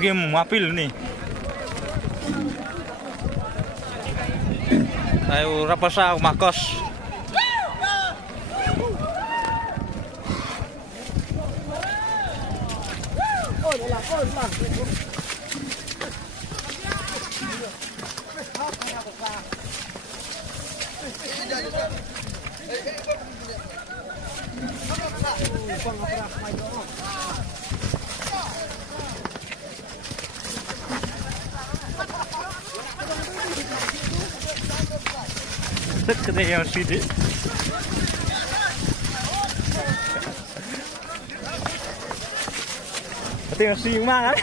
game mobil nih. Ayo rapasa makos. Kena yang sini. Tapi yang sini mana?